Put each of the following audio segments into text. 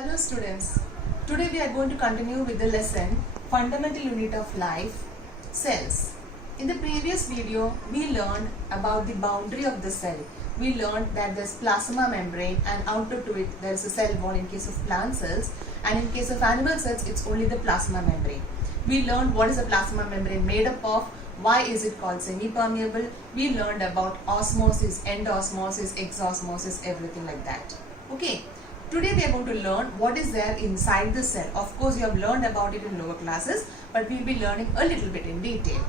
Hello students, today we are going to continue with the lesson Fundamental Unit of Life, Cells. In the previous video, we learned about the boundary of the cell. We learned that there is plasma membrane and outer to it there is a cell wall in case of plant cells, and in case of animal cells it's only the plasma membrane. We learned what is a plasma membrane made up of, why is it called semi-permeable. We learned about osmosis, endosmosis, exosmosis, everything like that. Okay. Today we are going to learn what is there inside the cell. Of course, you have learned about it in lower classes, but we will be learning a little bit in detail.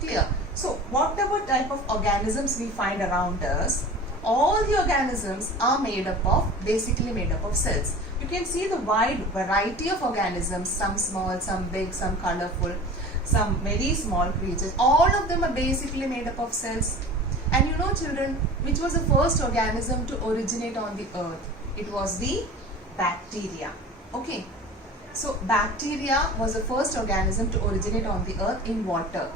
Clear? So, whatever type of organisms we find around us, all the organisms are basically made up of cells. You can see the wide variety of organisms, some small, some big, some colorful, some very small creatures. All of them are basically made up of cells. And you know, children, which was the first organism to originate on the earth? It was the bacteria. Okay. So bacteria was the first organism to originate on the earth in water.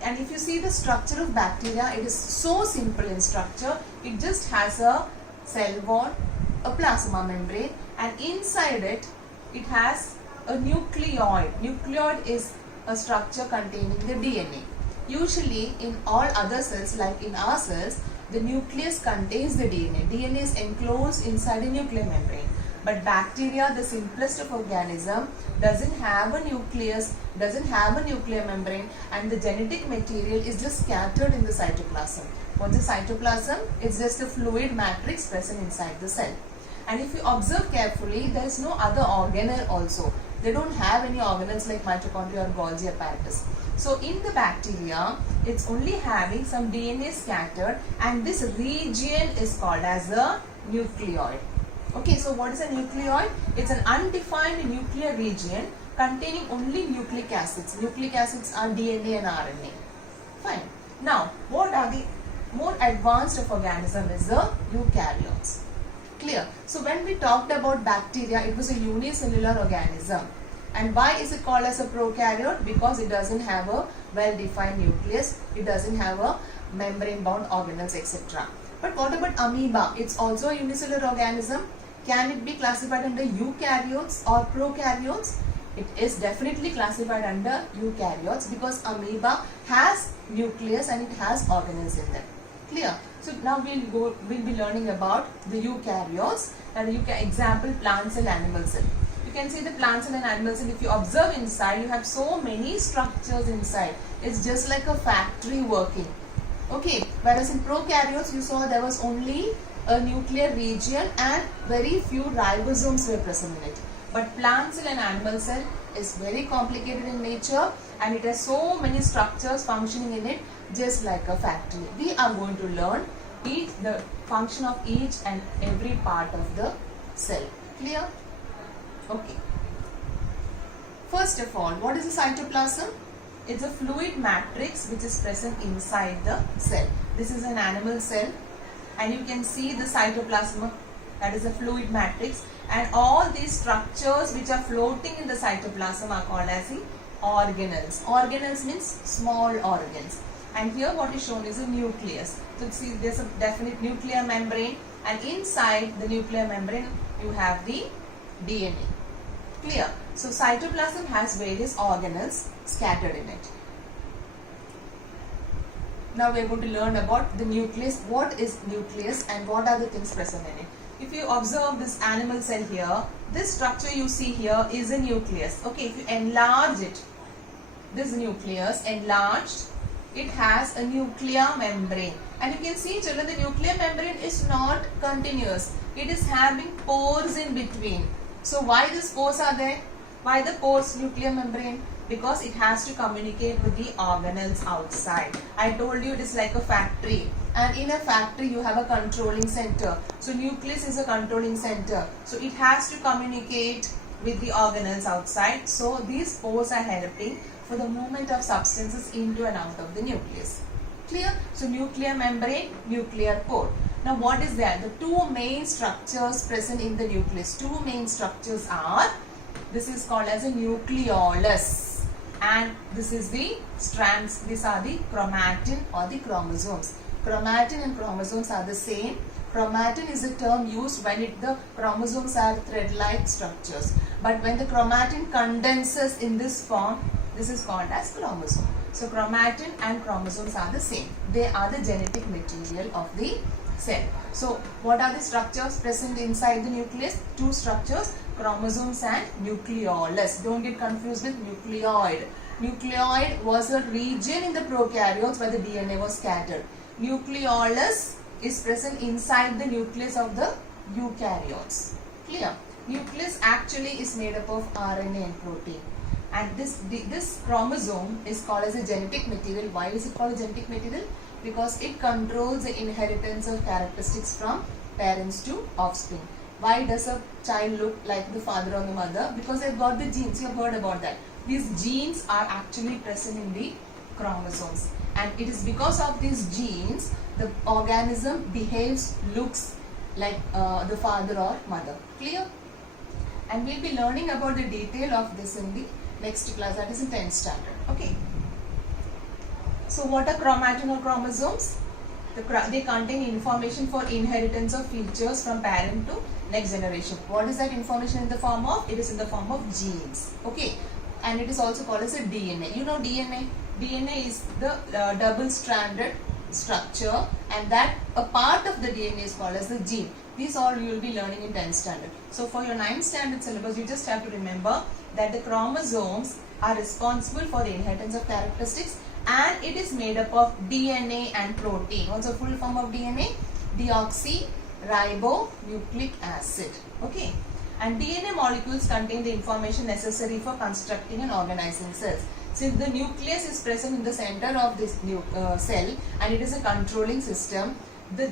And if you see the structure of bacteria, it is so simple in structure. It just has a cell wall, a plasma membrane, and inside it, it has a nucleoid. Nucleoid is a structure containing the DNA. Usually in all other cells, like in our cells, the nucleus contains the DNA. DNA is enclosed inside a nuclear membrane. But bacteria, the simplest of organism, doesn't have a nucleus, doesn't have a nuclear membrane, and the genetic material is just scattered in the cytoplasm. What's the cytoplasm? It's just a fluid matrix present inside the cell. And if you observe carefully, there is no other organelle also. They don't have any organelles like mitochondria or Golgi apparatus. So in the bacteria, it's only having some DNA scattered, and this region is called as a nucleoid. Okay, so what is a nucleoid? It's an undefined nuclear region containing only nucleic acids. Nucleic acids are DNA and RNA. Fine. Now, what are the more advanced of organism is the eukaryotes. Clear? So when we talked about bacteria, it was a unicellular organism. And why is it called as a prokaryote? Because it doesn't have a well-defined nucleus. It doesn't have a membrane-bound organelles, etc. But what about amoeba? It's also a unicellular organism. Can it be classified under eukaryotes or prokaryotes? It is definitely classified under eukaryotes because amoeba has nucleus and it has organelles in them. Clear? So now we'll be learning about the eukaryotes, and example plant cell, animal cell. You can see the plant cell and animal cell. If you observe inside, you have so many structures inside. It's just like a factory working. Okay, whereas in prokaryotes, you saw there was only a nuclear region and very few ribosomes were present in it. But plant cell and animal cell is very complicated in nature, and it has so many structures functioning in it just like a factory. We are going to learn the function of each and every part of the cell. Clear? Okay. First of all, what is the cytoplasm? It's a fluid matrix which is present inside the cell. This is an animal cell, and you can see the cytoplasm, that is a fluid matrix, and all these structures which are floating in the cytoplasm are called as the organelles. Organelles means small organs. And here what is shown is a nucleus. So see, there's a definite nuclear membrane, and inside the nuclear membrane you have the DNA. Clear? So cytoplasm has various organelles scattered in it. Now we are going to learn about the nucleus. What is nucleus and what are the things present in it? If you observe this animal cell here, this structure you see here is a nucleus. Okay, if you enlarge it, this nucleus enlarged, it has a nuclear membrane. And you can see, children, the nuclear membrane is not continuous. It is having pores in between. So why these pores are there? Why the pores, nuclear membrane? Because it has to communicate with the organelles outside. I told you it is like a factory. And in a factory you have a controlling center. So nucleus is a controlling center. So it has to communicate with the organelles outside. So these pores are helping for the movement of substances into and out of the nucleus. Clear? So nuclear membrane, nuclear pore. Now what is there? The two main structures present in the nucleus. Two main structures are, this is called as a nucleolus, and this is the strands. These are the chromatin or the chromosomes. Chromatin and chromosomes are the same. Chromatin is a term used when the chromosomes are thread-like structures. But when the chromatin condenses in this form, this is called as chromosome. So chromatin and chromosomes are the same. They are the genetic material of the cell. So what are the structures present inside the nucleus? Two structures, chromosomes and nucleolus. Don't get confused with nucleoid. Nucleoid was a region in the prokaryotes where the DNA was scattered. Nucleolus is present inside the nucleus of the eukaryotes. Clear? Nucleus actually is made up of RNA and protein. And this chromosome is called as a genetic material. Why is it called a genetic material? Because it controls the inheritance of characteristics from parents to offspring. Why does a child look like the father or the mother? Because they've got the genes. You have heard about that. These genes are actually present in the chromosomes. And it is because of these genes, the organism behaves, looks like the father or mother. Clear? And we'll be learning about the detail of this in the next class, that is in 10th standard. Okay. So what are chromatin or chromosomes? They contain information for inheritance of features from parent to next generation. What is that information in the form of? It is in the form of genes. Okay. And it is also called as a DNA. You know DNA? DNA is the double-stranded structure, and that a part of the DNA is called as the gene. These all you will be learning in 10th standard. So for your 9th standard syllabus, you just have to remember that the chromosomes are responsible for the inheritance of characteristics, and it is made up of DNA and protein. What's the full form of DNA? Deoxyribonucleic acid. Okay. And DNA molecules contain the information necessary for constructing and organizing cells. Since the nucleus is present in the center of this cell and it is a controlling system, the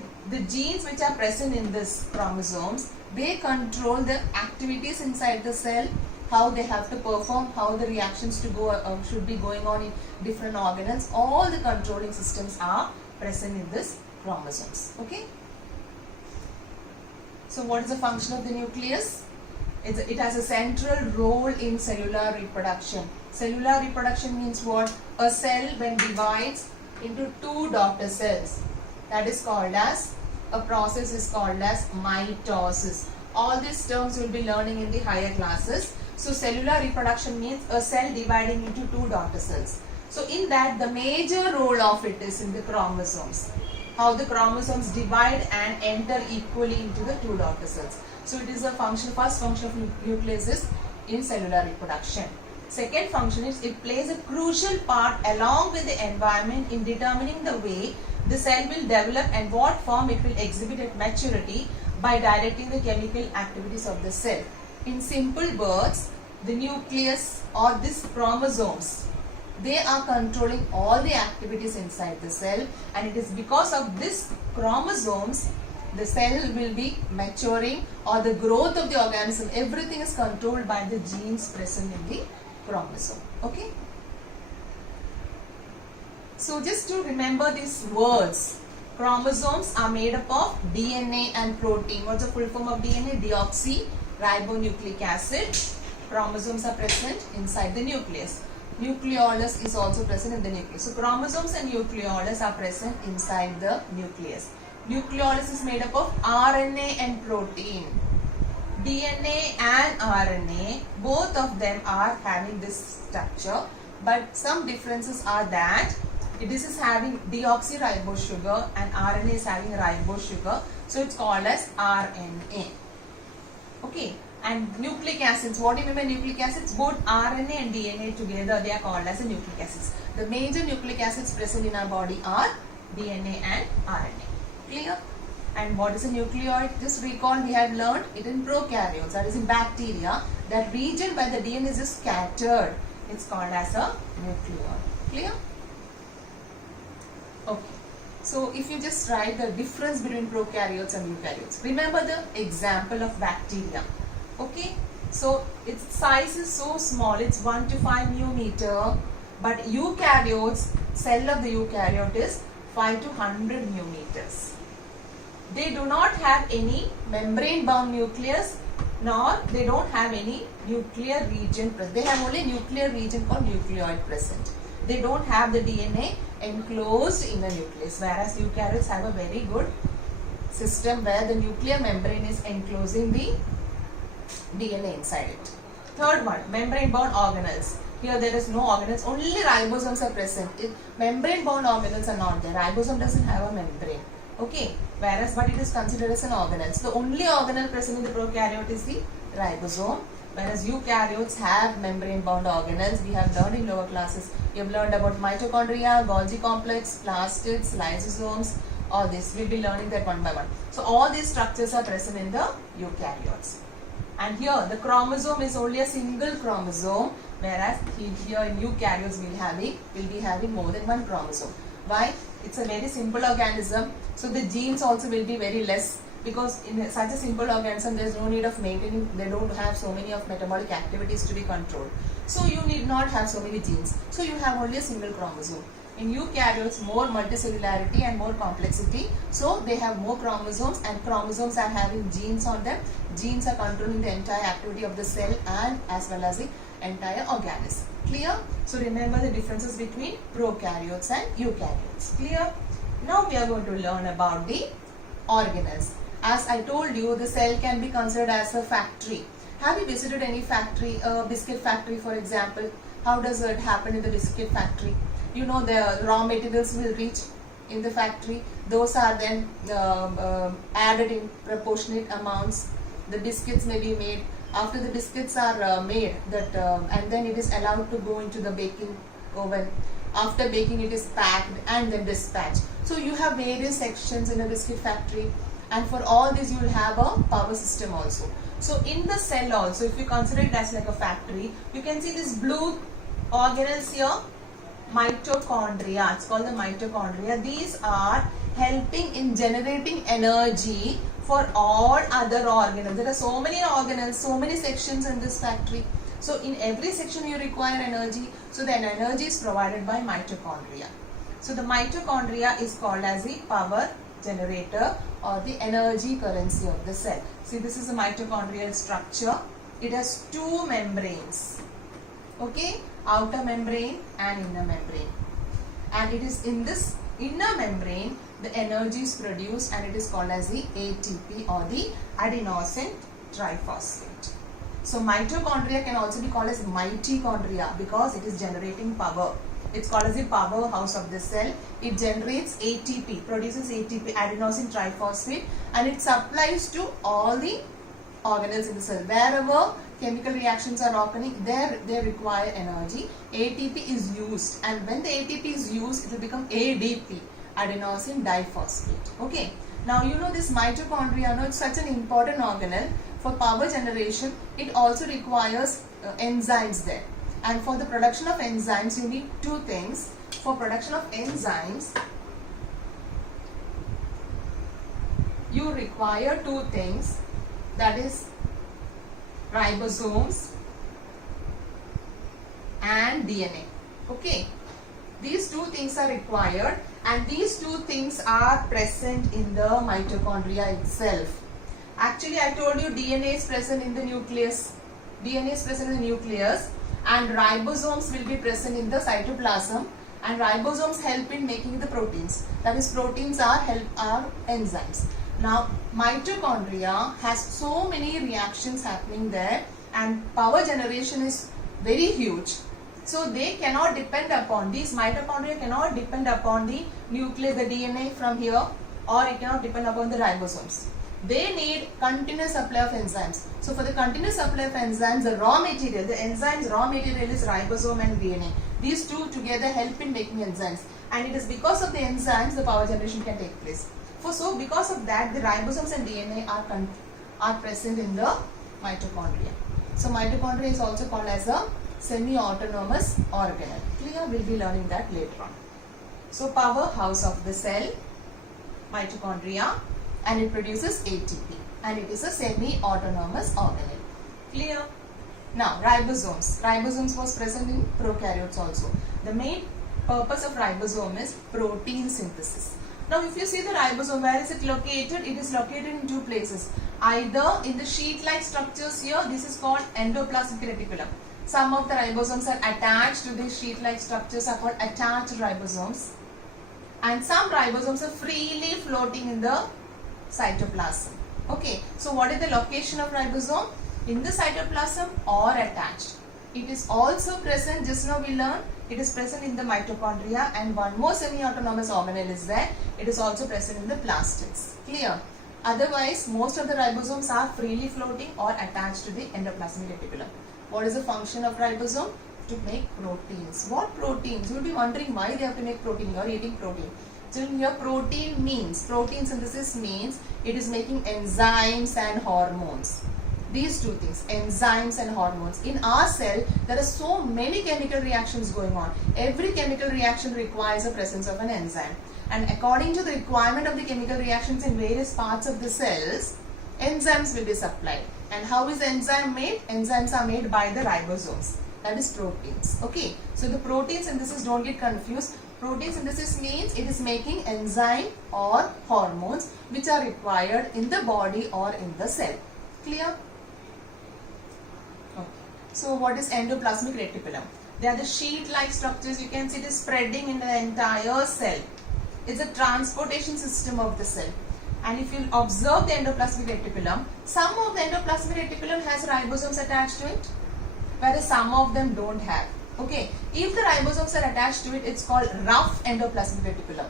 genes which are present in this chromosomes, they control the activities inside the cell, how they have to perform, how the reactions to go should be going on in different organelles. All the controlling systems are present in this chromosomes. Okay. So what is the function of the nucleus? It has a central role in cellular reproduction. Cellular reproduction means what? A cell when divides into two daughter cells, that is called as, a process is called as mitosis. All these terms you will be learning in the higher classes. So cellular reproduction means a cell dividing into two daughter cells. So in that, the major role of it is in the chromosomes. How the chromosomes divide and enter equally into the two daughter cells. So it is a function, first function of nucleus is in cellular reproduction. Second function is it plays a crucial part along with the environment in determining the way the cell will develop and what form it will exhibit at maturity by directing the chemical activities of the cell. In simple words, the nucleus or these chromosomes, they are controlling all the activities inside the cell, and it is because of these chromosomes the cell will be maturing, or the growth of the organism, everything is controlled by the genes present in the chromosome. Okay. So just to remember these words, chromosomes are made up of DNA and protein. What's the full form of DNA? Deoxyribonucleic acid. Chromosomes are present inside the nucleus. Nucleolus is also present in the nucleus. So chromosomes and nucleolus are present inside the nucleus. Nucleolus is made up of RNA and protein. DNA and RNA, both of them are having this structure, but some differences are that this is having deoxyribose sugar and RNA is having ribose sugar, so it's called as RNA. Okay, and nucleic acids, what do you mean by nucleic acids? Both RNA and DNA together, they are called as nucleic acids. The major nucleic acids present in our body are DNA and RNA. Clear? And what is a nucleoid? Just recall, we had learned it in prokaryotes, that is in bacteria. That region where the DNA is scattered, it's called as a nucleoid. Clear? Okay. So if you just write the difference between prokaryotes and eukaryotes, remember the example of bacteria. Okay. So its size is so small, it's 1 to 5 μm, but eukaryotes, cell of the eukaryote is 5 to 100 μm. They do not have any membrane bound nucleus, nor they don't have any nuclear region present. They have only nuclear region called nucleoid present. They don't have the DNA enclosed in the nucleus, whereas eukaryotes have a very good system where the nuclear membrane is enclosing the DNA inside it. Third one, membrane bound organelles. Here there is no organelles, only ribosomes are present. Membrane bound organelles are not there. Ribosome doesn't have a membrane. Okay, whereas but it is considered as an organelle. So the only organelle present in the prokaryote is the ribosome, whereas eukaryotes have membrane bound organelles. We have learned in lower classes. We have learned about mitochondria, Golgi complex, plastids, lysosomes, all this. We will be learning that one by one. So all these structures are present in the eukaryotes. And here the chromosome is only a single chromosome, whereas here in eukaryotes we'll be having more than one chromosome. Why? It's a very simple organism, so the genes also will be very less, because in such a simple organism there is no need of maintaining, they don't have so many of metabolic activities to be controlled. So you need not have so many genes. So you have only a single chromosome. In eukaryotes, more multicellularity and more complexity. So they have more chromosomes, and chromosomes are having genes on them. Genes are controlling the entire activity of the cell and as well as the entire organism. Clear? So remember the differences between prokaryotes and eukaryotes. Clear? Now we are going to learn about the organelles. As I told you, the cell can be considered as a factory. Have you visited any factory, a biscuit factory for example? How does it happen in the biscuit factory? You know, the raw materials will reach in the factory. Those are then added in proportionate amounts. The biscuits may be made. After the biscuits are made, and then it is allowed to go into the baking oven. After baking, it is packed and then dispatched. So you have various sections in a biscuit factory, and for all this you will have a power system also. So in the cell also, if you consider it as like a factory, you can see this blue organelles here, mitochondria. It's called the mitochondria. These are helping in generating energy for all other organelles. There are so many organelles, so many sections in this factory. So in every section you require energy. So then energy is provided by mitochondria. So the mitochondria is called as the power generator or the energy currency of the cell. See, this is a mitochondrial structure. It has two membranes. Okay, outer membrane and inner membrane. And it is in this inner membrane the energy is produced, and it is called as the ATP or the adenosine triphosphate. So mitochondria can also be called as mitochondria because it is generating power. It's called as the powerhouse of the cell. It generates ATP, produces ATP, adenosine triphosphate, and it supplies to all the organelles in the cell. Wherever chemical reactions are occurring, they require energy. ATP is used, and when the ATP is used, it will become ADP, adenosine diphosphate. Okay. Now you know this mitochondria. Now it's such an important organelle for power generation. It also requires enzymes there, and for the production of enzymes, you need two things. For production of enzymes, you require two things. That is ribosomes and DNA. Okay, these two things are required, and these two things are present in the mitochondria itself. Actually, I told you DNA is present in the nucleus. DNA is present in the nucleus, and ribosomes will be present in the cytoplasm, and ribosomes help in making the proteins. That is, proteins are enzymes. Now, mitochondria has so many reactions happening there, and power generation is very huge. So they cannot depend upon, these mitochondria cannot depend upon the nucleus, the DNA from here, or it cannot depend upon the ribosomes. They need continuous supply of enzymes. So for the continuous supply of enzymes, the raw material, the enzymes raw material is ribosome and DNA. These two together help in making enzymes, and it is because of the enzymes the power generation can take place. So because of that, the ribosomes and DNA are present in the mitochondria. So mitochondria is also called as a semi-autonomous organelle. Clear? We'll be learning that later on. So powerhouse of the cell, mitochondria, and it produces ATP, and it is a semi-autonomous organelle. Clear? Now ribosomes. Ribosomes was present in prokaryotes also. The main purpose of ribosome is protein synthesis. Now if you see the ribosome, where is it located? It is located in two places. Either in the sheet-like structures here, this is called endoplasmic reticulum. Some of the ribosomes are attached to these sheet-like structures, are called attached ribosomes. And some ribosomes are freely floating in the cytoplasm. Okay, so what is the location of ribosome? In the cytoplasm or attached. It is also present, just now we learned, it is present in the mitochondria, and one more semi-autonomous organelle is there. It is also present in the plastids. Clear? Otherwise, most of the ribosomes are freely floating or attached to the endoplasmic reticulum. What is the function of ribosome? To make proteins. What proteins? You will be wondering why they have to make protein. You are eating protein. So here protein means, protein synthesis means it is making enzymes and hormones. These two things, enzymes and hormones. In our cell, there are so many chemical reactions going on. Every chemical reaction requires the presence of an enzyme. And according to the requirement of the chemical reactions in various parts of the cells, enzymes will be supplied. And how is the enzyme made? Enzymes are made by the ribosomes. That is proteins. Okay. So the protein synthesis, don't get confused. Protein synthesis means it is making enzyme or hormones which are required in the body or in the cell. Clear? Okay. So what is endoplasmic reticulum? They are the sheet-like structures. You can see it is spreading in the entire cell. It's a transportation system of the cell. And if you observe the endoplasmic reticulum, some of the endoplasmic reticulum has ribosomes attached to it, whereas some of them don't have. Okay, if the ribosomes are attached to it, it's called rough endoplasmic reticulum.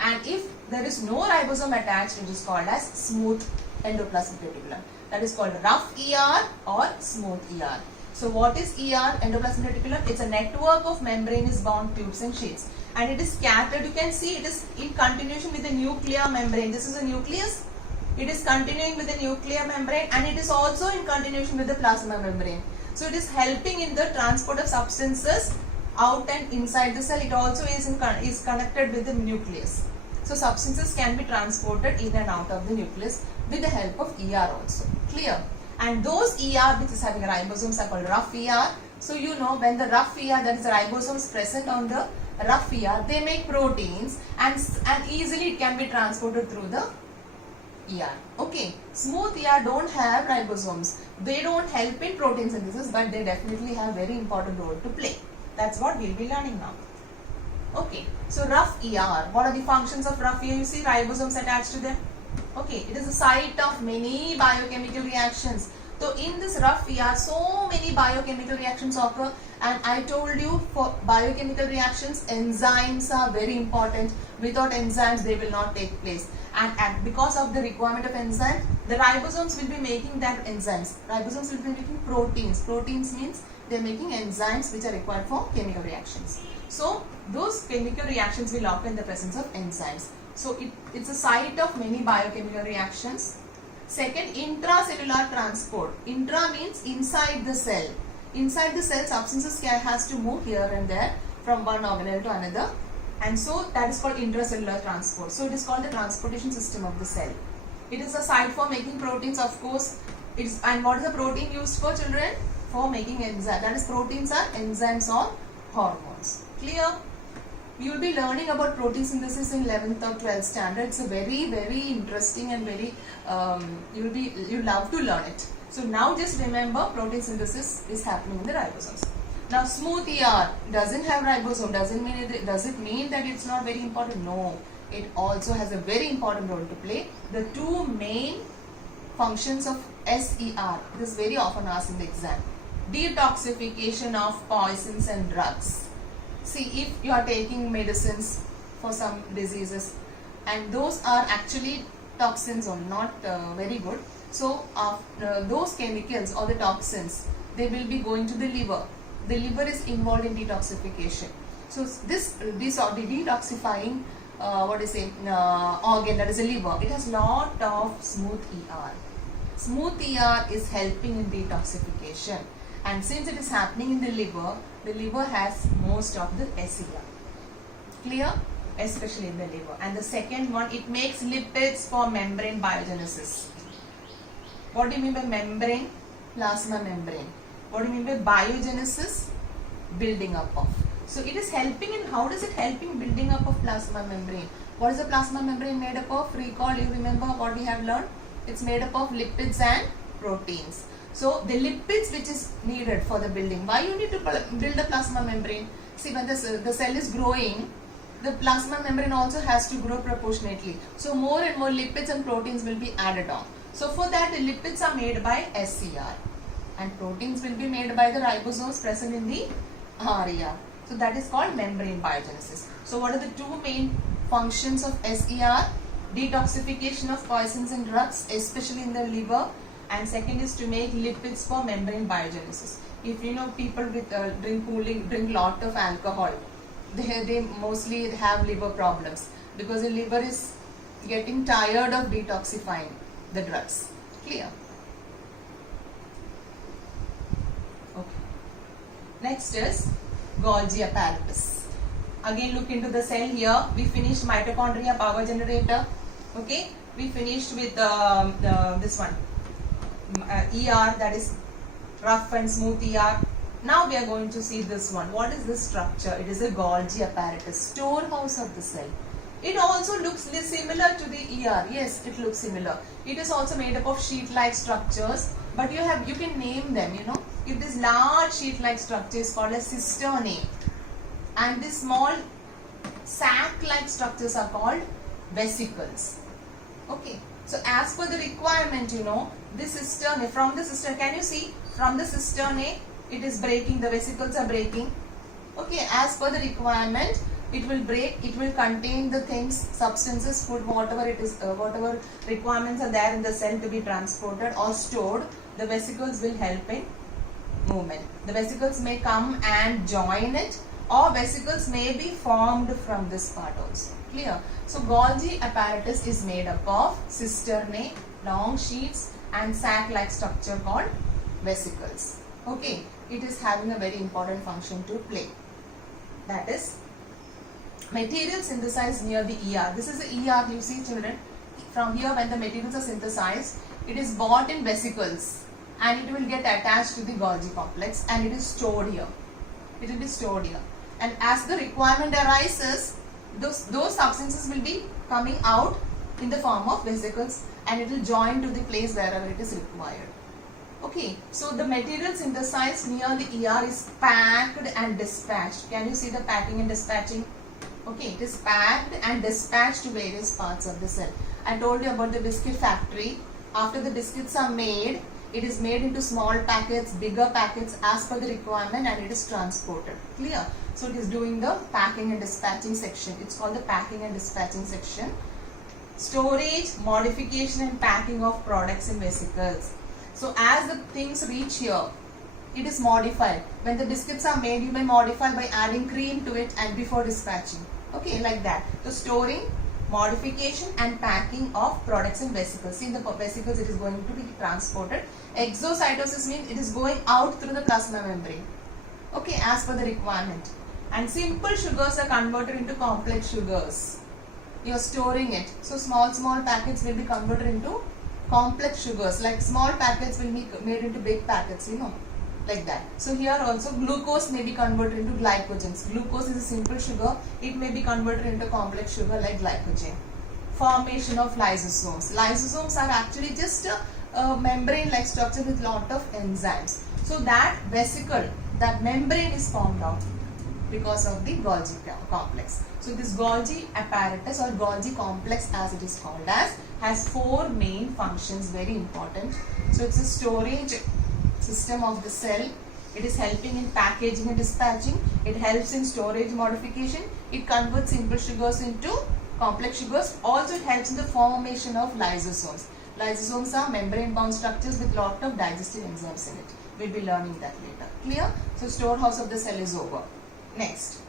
And if there is no ribosome attached, it is called as smooth endoplasmic reticulum. That is called rough ER or smooth ER. So what is ER, endoplasmic reticulum? It's a network of membranous bound tubes and sheets. And it is scattered. You can see it is in continuation with the nuclear membrane. This is a nucleus. It is continuing with the nuclear membrane, and it is also in continuation with the plasma membrane. So it is helping in the transport of substances out and inside the cell. It also is connected with the nucleus. So substances can be transported in and out of the nucleus with the help of ER also. Clear? And those ER which is having ribosomes are called rough ER. So you know, when the rough ER, that is the ribosomes present on the rough ER, they make proteins, and easily it can be transported through the ER. Okay, smooth ER don't have ribosomes. They don't help in protein synthesis, but they definitely have very important role to play. That's what we'll be learning now. Okay, so rough ER. What are the functions of rough ER? You see ribosomes attached to them. Okay, it is the site of many biochemical reactions. So in this rough ER, so many biochemical reactions occur, and I told you for biochemical reactions, enzymes are very important. Without enzymes, they will not take place. And because of the requirement of enzymes, the ribosomes will be making that enzymes. Ribosomes will be making proteins. Proteins means they are making enzymes which are required for chemical reactions. So those chemical reactions will occur in the presence of enzymes. So it's a site of many biochemical reactions. Second, intracellular transport. Intra means inside the cell. Inside the cell, substances has to move here and there from one organelle to another. And so that is called intracellular transport. So it is called the transportation system of the cell. It is a site for making proteins, of course. And what is the protein used for, children? For making enzymes. That is, proteins are enzymes or hormones. Clear? We will be learning about protein synthesis in 11th or 12th standard. It's a very, very interesting and very, you love to learn it. So now just remember, protein synthesis is happening in the ribosomes. Now smooth ER doesn't have ribosome. Does it mean that it's not very important? No. It also has a very important role to play. The two main functions of SER, this is very often asked in the exam. Detoxification of poisons and drugs. See, if you are taking medicines for some diseases and those are actually toxins or not very good, so those chemicals or the toxins, they will be going to the liver. The liver is involved in detoxification. So this detoxifying organ, that is a liver, it has lot of smooth ER. Smooth ER is helping in detoxification. And since it is happening in the liver has most of the SER. Clear? Especially in the liver. And the second one, it makes lipids for membrane biogenesis. What do you mean by membrane? Plasma membrane. What do you mean by biogenesis? Building up of. So it is helping in, how does it help in building up of plasma membrane? What is the plasma membrane made up of? Recall, you remember what we have learned? It's made up of lipids and proteins. So the lipids which is needed for the building. Why you need to build a plasma membrane? See, when the cell is growing, the plasma membrane also has to grow proportionately. So more and more lipids and proteins will be added on. So for that, the lipids are made by SCR and proteins will be made by the ribosomes present in the RER. So that is called membrane biogenesis. So what are the two main functions of SER? Detoxification of poisons and drugs, especially in the liver, and second is to make lipids for membrane biogenesis. If you know people with drink lot of alcohol, they mostly have liver problems because the liver is getting tired of detoxifying the drugs. Clear? Okay. Next is Golgi apparatus. Again look into the cell here. We finished mitochondria, power generator. Okay. We finished with this one. ER, that is rough and smooth ER. Now we are going to see this one. What is this structure? It is a Golgi apparatus, storehouse of the cell. It also looks similar to the ER. Yes, it looks similar. It is also made up of sheet-like structures, but you can name them. You know, if this large sheet-like structure is called a cisternae, and these small sac-like structures are called vesicles. Okay. So as per the requirement, you know, this cisternae, from the cisternae, can you see? From the cisternae, it is breaking, the vesicles are breaking. Okay, as per the requirement, it will break, it will contain the things, substances, food, whatever it is, whatever requirements are there in the cell to be transported or stored, the vesicles will help in movement. The vesicles may come and join it, or vesicles may be formed from this part also. Clear? So Golgi apparatus is made up of cisternae, long sheets, and sac-like structure called vesicles. Okay, it is having a very important function to play. That is material synthesized near the ER. This is the ER, you see children. From here, when the materials are synthesized, it is bought in vesicles and it will get attached to the Golgi complex and it is stored here. It will be stored here. And as the requirement arises, those substances will be coming out in the form of vesicles and it will join to the place wherever it is required. Okay, so the material synthesized near the ER is packed and dispatched. Can you see the packing and dispatching? Okay, it is packed and dispatched to various parts of the cell. I told you about the biscuit factory. After the biscuits are made, it is made into small packets, bigger packets as per the requirement and it is transported. Clear? So it is doing the packing and dispatching section. It's called the packing and dispatching section. Storage, modification and packing of products in vesicles. So as the things reach here, it is modified. When the biscuits are made, you may modify by adding cream to it and before dispatching. Okay, like that. So storing, modification and packing of products in vesicles. See, in the vesicles it is going to be transported. Exocytosis means it is going out through the plasma membrane. Okay, as per the requirement. And simple sugars are converted into complex sugars. You are storing it. So small packets will be converted into complex sugars. Like small packets will be made into big packets, you know, like that. So here also glucose may be converted into glycogens. Glucose is a simple sugar. It may be converted into complex sugar like glycogen. Formation of lysosomes. Lysosomes are actually just a membrane-like structure with lot of enzymes. So that vesicle, that membrane is formed out because of the Golgi complex. So this Golgi apparatus or Golgi complex as it is called as has four main functions, very important. So it's a storage system of the cell. It is helping in packaging and dispatching. It helps in storage modification. It converts simple sugars into complex sugars. Also it helps in the formation of lysosomes. Lysosomes are membrane bound structures with lot of digestive enzymes in it. We'll be learning that later. Clear? So storehouse of the cell is over. Next.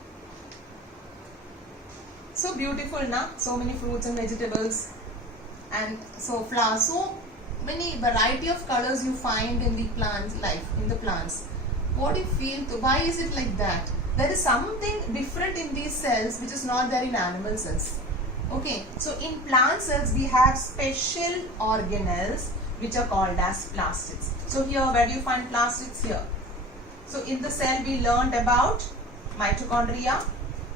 So beautiful now. So many fruits and vegetables and so flowers. So many variety of colors you find in the plant life, in the plants. What do you feel? Why is it like that? There is something different in these cells which is not there in animal cells. Okay, so in plant cells we have special organelles which are called as plastids. So here, where do you find plastids? Here. So in the cell we learned about mitochondria,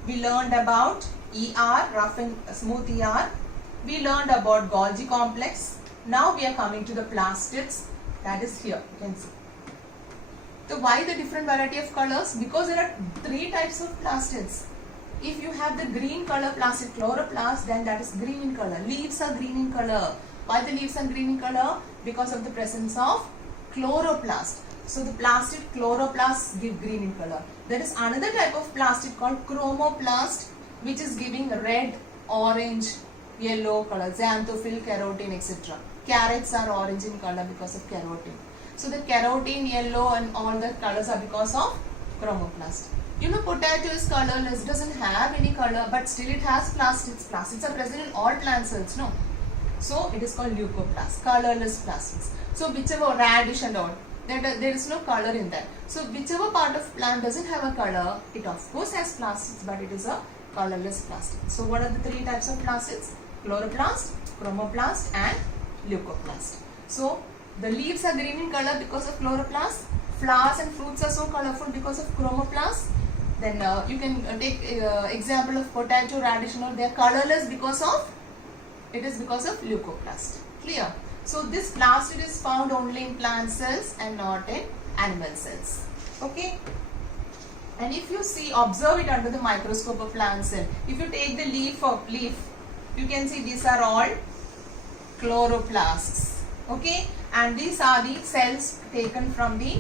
we learned about ER, rough and smooth ER, we learned about Golgi complex. Now we are coming to the plastids, that is here, you can see. So why the different variety of colors? Because there are three types of plastids. If you have the green color plastid chloroplast, then that is green in color. Leaves are green in color. Why the leaves are green in color? Because of the presence of chloroplast. So the plastid chloroplasts give green in color. There is another type of plastid called chromoplast, which is giving red, orange, yellow color, xanthophyll, carotene, etc. Carrots are orange in color because of carotene. So the carotene, yellow and all the colors are because of chromoplast. You know, potato is colorless, doesn't have any color, but still it has plastids. Plastids are present in all plant cells, no? So it is called leucoplast, colorless plastids. So whichever radish and all, there is no color in that. So whichever part of plant doesn't have a color, it of course has plastids, but it is a colorless plastid. So what are the three types of plastids? Chloroplast, chromoplast and leucoplast. So the leaves are green in color because of chloroplast. Flowers and fruits are so colorful because of chromoplast. Then you can take example of potato, radish and all. They are colorless because of leucoplast. Clear? So this plastid is found only in plant cells and not in animal cells. Okay? And if you observe it under the microscope of plant cell. If you take the leaf, you can see these are all chloroplasts. Okay? And these are the cells taken from the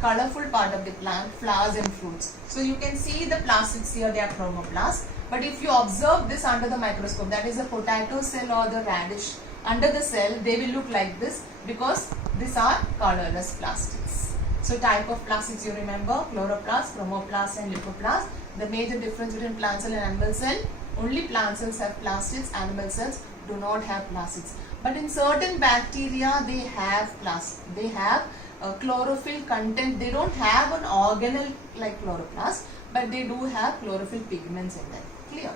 colorful part of the plant, flowers and fruits. So you can see the plastids here, they are chromoplasts. But if you observe this under the microscope, that is a potato cell or the radish, under the cell, they will look like this because these are colorless plastids. So type of plastids you remember, chloroplast, chromoplast and leucoplast. The major difference between plant cell and animal cell, only plant cells have plastids, animal cells do not have plastids. But in certain bacteria, they have chlorophyll content. They don't have an organelle like chloroplast, but they do have chlorophyll pigments in them. Clear?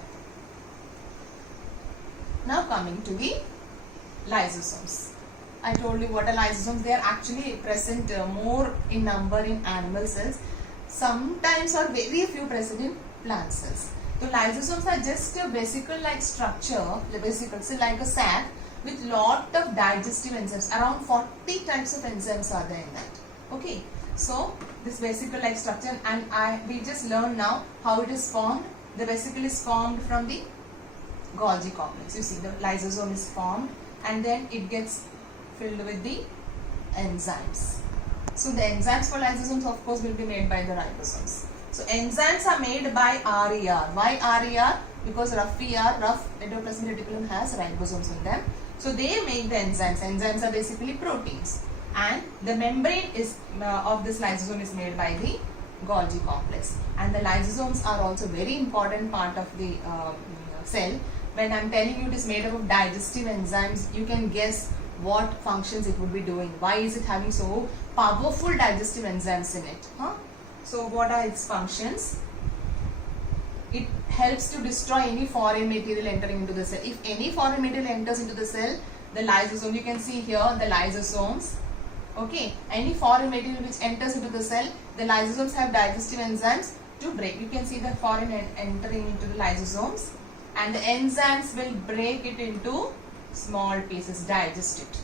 Now coming to the lysosomes. I told you what are lysosomes. They are actually present more in number in animal cells. Sometimes or very few present in plant cells. The lysosomes are just a vesicle-like structure, like a sac, with lot of digestive enzymes. Around 40 types of enzymes are there in that. Okay, so this vesicle-like structure, and we just learned now how it is formed. The vesicle is formed from the Golgi complex. You see, the lysosome is formed, and then it gets filled with the enzymes. So the enzymes for lysosomes, of course, will be made by the ribosomes. So enzymes are made by RER. Why RER? Because rough endoplasmic reticulum has ribosomes in them. So they make the enzymes. Enzymes are basically proteins, and the membrane of this lysosome is made by the Golgi complex. And the lysosomes are also very important part of the cell. When I am telling you it is made up of digestive enzymes, you can guess what functions it would be doing. Why is it having so powerful digestive enzymes in it? So what are its functions? It helps to destroy any foreign material entering into the cell. If any foreign material enters into the cell, the lysosome, you can see here the lysosomes. Okay, any foreign material which enters into the cell, the lysosomes have digestive enzymes to break. You can see the foreign entering into the lysosomes, and the enzymes will break it into small pieces, digest it.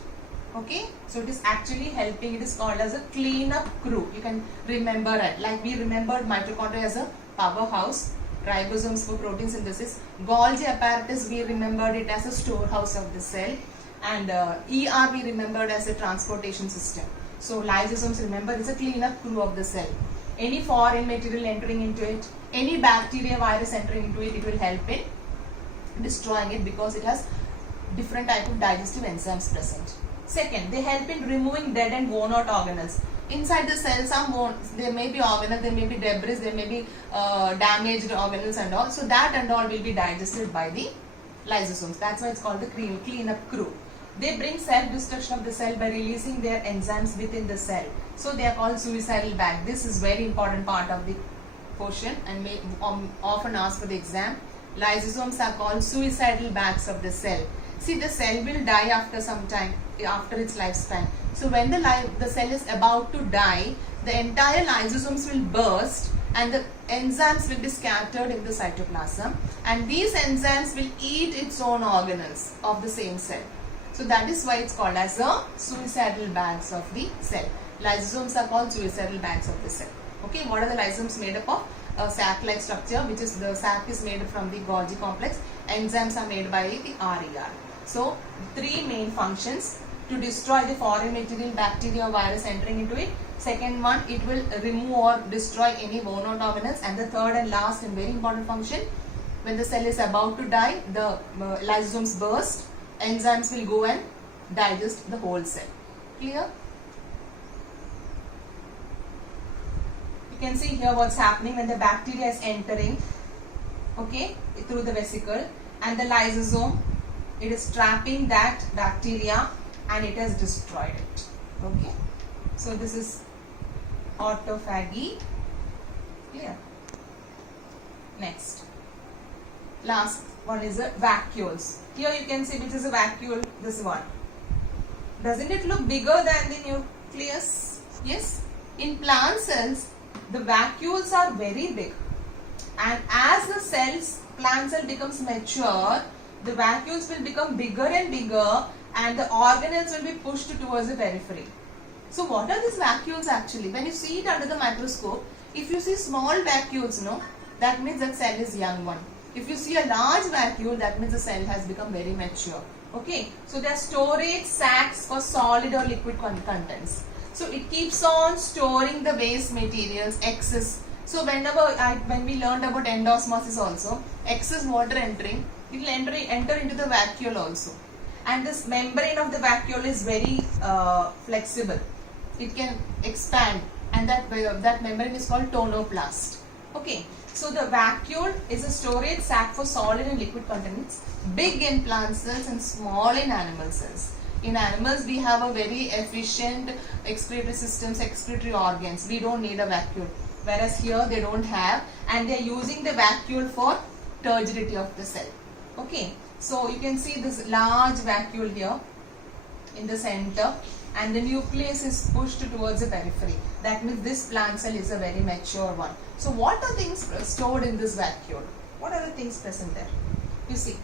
Okay, so it is actually helping. It is called as a cleanup crew. You can remember it, like we remembered mitochondria as a powerhouse, ribosomes for protein synthesis, Golgi apparatus we remembered it as a storehouse of the cell, and ER we remembered as a transportation system. So lysosomes, remember, is a cleanup crew of the cell. Any foreign material entering into it, any bacteria, virus entering into it, it will help in destroying it because it has different type of digestive enzymes present. Second, they help in removing dead and worn out organelles. Inside the cell, there may be organelles, there may be debris, there may be damaged organelles and all. So that and all will be digested by the lysosomes. That's why it's called the cleanup crew. They bring self-destruction of the cell by releasing their enzymes within the cell. So they are called suicidal bag. This is very important part of the portion and may often asked for the exam. Lysosomes are called suicidal bags of the cell. See, the cell will die after some time, after its lifespan. So when the cell is about to die, the entire lysosomes will burst and the enzymes will be scattered in the cytoplasm, and these enzymes will eat its own organelles of the same cell. So that is why it's called as the suicidal bags of the cell. Lysosomes are called suicidal bags of the cell. Okay, what are the lysosomes made up of? a sac-like structure, which is the sac is made from the Golgi complex. Enzymes are made by the RER. So three main functions: to destroy the foreign material, bacteria or virus entering into it. Second one, it will remove or destroy any monotoxins. And the third and last and very important function, when the cell is about to die, the lysosomes burst, enzymes will go and digest the whole cell. Clear? You can see here what's happening when the bacteria is entering, okay, through the vesicle, and the lysosome, it is trapping that bacteria and it has destroyed it. Okay, so this is autophagy. Clear? Next, last one is the vacuoles. Here you can see which is a vacuole, this one. Doesn't it look bigger than the nucleus? Yes. In plant cells, the vacuoles are very big, and as the plant cell becomes mature, the vacuoles will become bigger and bigger, and the organelles will be pushed towards the periphery. So what are these vacuoles actually? When you see it under the microscope, if you see small vacuoles, no, that means that cell is young one. If you see a large vacuole, that means the cell has become very mature. Okay, so they are storage sacs for solid or liquid contents. So it keeps on storing the waste materials, excess. So when we learned about endosmosis also, excess water entering, it will enter into the vacuole also. And this membrane of the vacuole is very flexible. It can expand, and that membrane is called tonoplast. Okay, so the vacuole is a storage sac for solid and liquid contents, big in plant cells and small in animal cells. In animals, we have a very efficient excretory systems, excretory organs. We don't need a vacuole. Whereas here they don't have, and they are using the vacuole for turgidity of the cell. Okay, so you can see this large vacuole here in the center, and the nucleus is pushed towards the periphery. That means this plant cell is a very mature one. So what are things stored in this vacuole? What are the things present there? You see.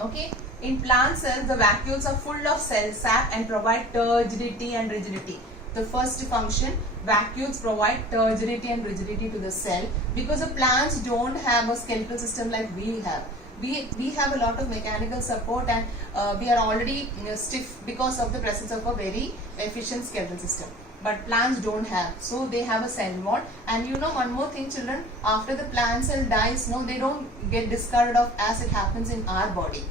Okay, in plant cells, the vacuoles are full of cell sap and provide turgidity and rigidity. The first function, vacuoles provide turgidity and rigidity to the cell, because the plants don't have a skeletal system like we have. We have a lot of mechanical support, and we are already stiff because of the presence of a very efficient skeletal system. But plants don't have, so they have a cell wall. And you know one more thing, children, after the plant cell dies, no, they don't get discarded off as it happens in our body.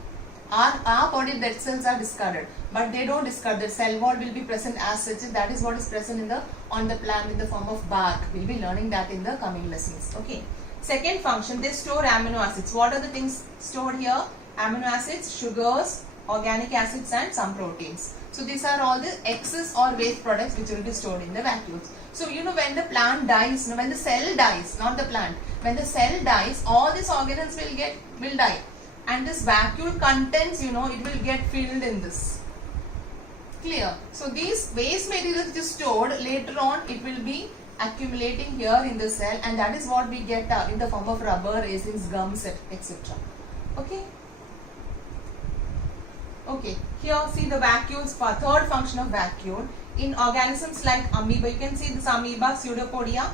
Our body dead cells are discarded, but they don't discard. The cell wall will be present as such. That is what is present on the plant in the form of bark. We'll be learning that in the coming lessons. Okay. Second function, they store amino acids. What are the things stored here? Amino acids, sugars, organic acids, and some proteins. So these are all the excess or waste products which will be stored in the vacuoles. So you know when the plant dies, when the cell dies, not the plant, when the cell dies, all these organelles will die. And this vacuole contents, it will get filled in this. Clear? So these waste materials which is stored, later on it will be accumulating here in the cell, and that is what we get in the form of rubber, resins, gums, etc. Okay? Okay, here see the vacuoles for third function of vacuole. In organisms like amoeba, you can see this amoeba, pseudopodia,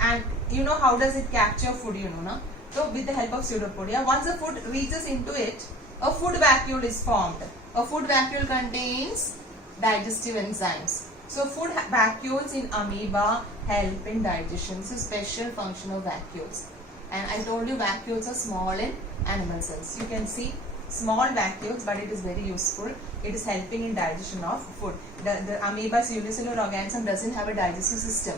and you know how does it capture food, no? So with the help of pseudopodia, once the food reaches into it, a food vacuole is formed. A food vacuole contains digestive enzymes. So food vacuoles in amoeba help in digestion. This is a special function of vacuoles. And I told you vacuoles are small in animal cells. You can see small vacuoles, but it is very useful. It is helping in digestion of food. The amoeba's unicellular organism doesn't have a digestive system.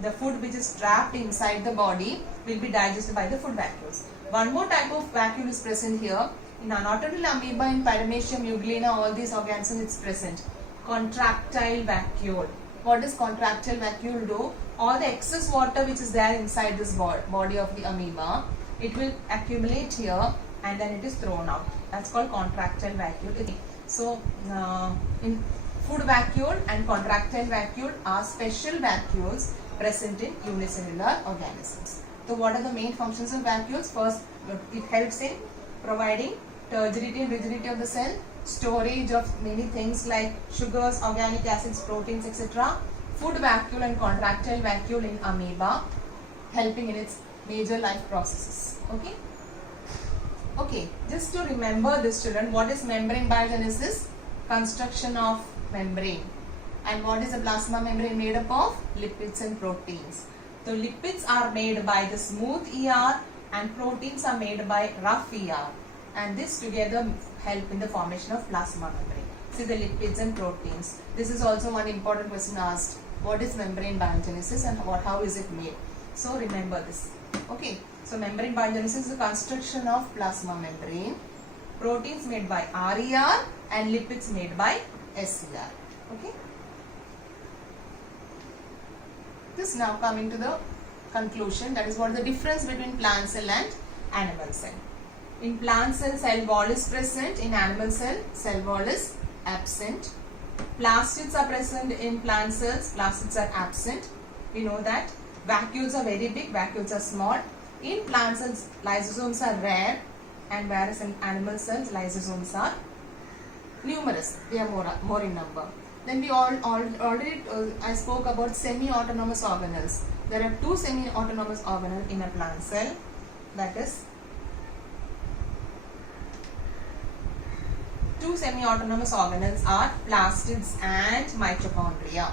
The food which is trapped inside the body will be digested by the food vacuoles. One more type of vacuole is present here. In not only amoeba, in Paramecium, Euglena, all these organisms it's present. Contractile vacuole. What does contractile vacuole do? All the excess water which is there inside this body of the amoeba, it will accumulate here and then it is thrown out. That's called contractile vacuole. So, in food vacuole and contractile vacuole are special vacuoles present in unicellular organisms. So what are the main functions of vacuoles? First, it helps in providing turgidity and rigidity of the cell, storage of many things like sugars, organic acids, proteins, etc. Food vacuole and contractile vacuole in amoeba, helping in its major life processes. Okay. Okay, just to remember this, children, what is membrane biogenesis? Construction of membrane. And what is a plasma membrane made up of? Lipids and proteins. So lipids are made by the smooth ER and proteins are made by rough ER. And this together help in the formation of plasma membrane. See the lipids and proteins. This is also one important question asked. What is membrane biogenesis and how is it made? So remember this. Okay. So membrane biogenesis is the construction of plasma membrane. Proteins made by RER and lipids made by SER. Okay. This now coming to the conclusion, that is what is the difference between plant cell and animal cell. In plant cell, cell wall is present. In animal cell wall is absent. Plastids are present in plant cells, plastids are absent. We know that. Vacuoles are very big, vacuoles are small. In plant cells, lysosomes are rare, and whereas in animal cells, lysosomes are numerous. They are more in number. Then we already I spoke about semi-autonomous organelles. There are two semi-autonomous organelles in a plant cell. That is, two semi-autonomous organelles are plastids and mitochondria.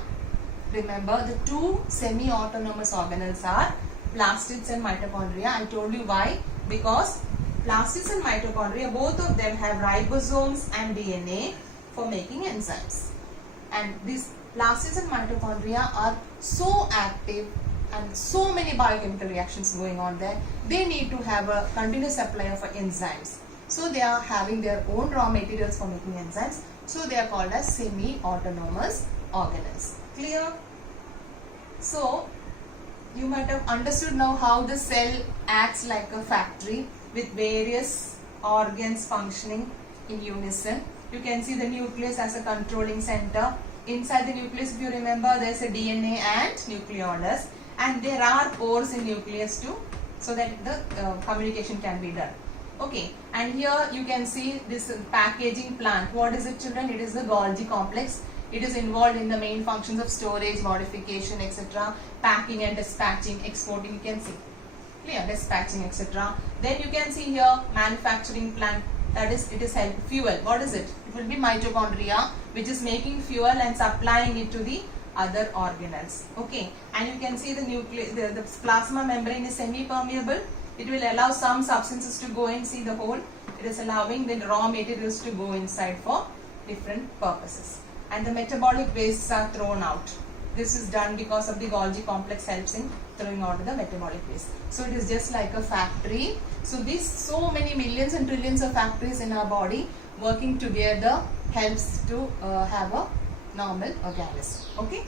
Remember, the two semi-autonomous organelles are plastids and mitochondria. I told you why. Because plastids and mitochondria, both of them have ribosomes and DNA for making enzymes. And these plastids and mitochondria are so active and so many biochemical reactions going on there. They need to have a continuous supply of enzymes. So they are having their own raw materials for making enzymes. So they are called as semi-autonomous organelles. Clear? So you might have understood now how the cell acts like a factory with various organs functioning in unison. You can see the nucleus as a controlling center. Inside the nucleus, if you remember, there is a DNA and nucleolus, and there are pores in nucleus too, so that the communication can be done. Okay, and here you can see this packaging plant. What is it, children? It is the Golgi complex. It is involved in the main functions of storage, modification, etc., packing and dispatching, exporting. You can see clear, dispatching, etc. Then you can see here manufacturing plant. That is, it is fuel. What is it? It will be mitochondria, which is making fuel and supplying it to the other organelles. Okay, and you can see the nucleus, the plasma membrane is semi-permeable. It will allow some substances to go in. See the hole. It is allowing the raw materials to go inside for different purposes. And the metabolic wastes are thrown out. This is done because of the Golgi complex helps in throwing out the metabolic waste. So it is just like a factory. So these so many millions and trillions of factories in our body working together helps to have a normal organism. Okay.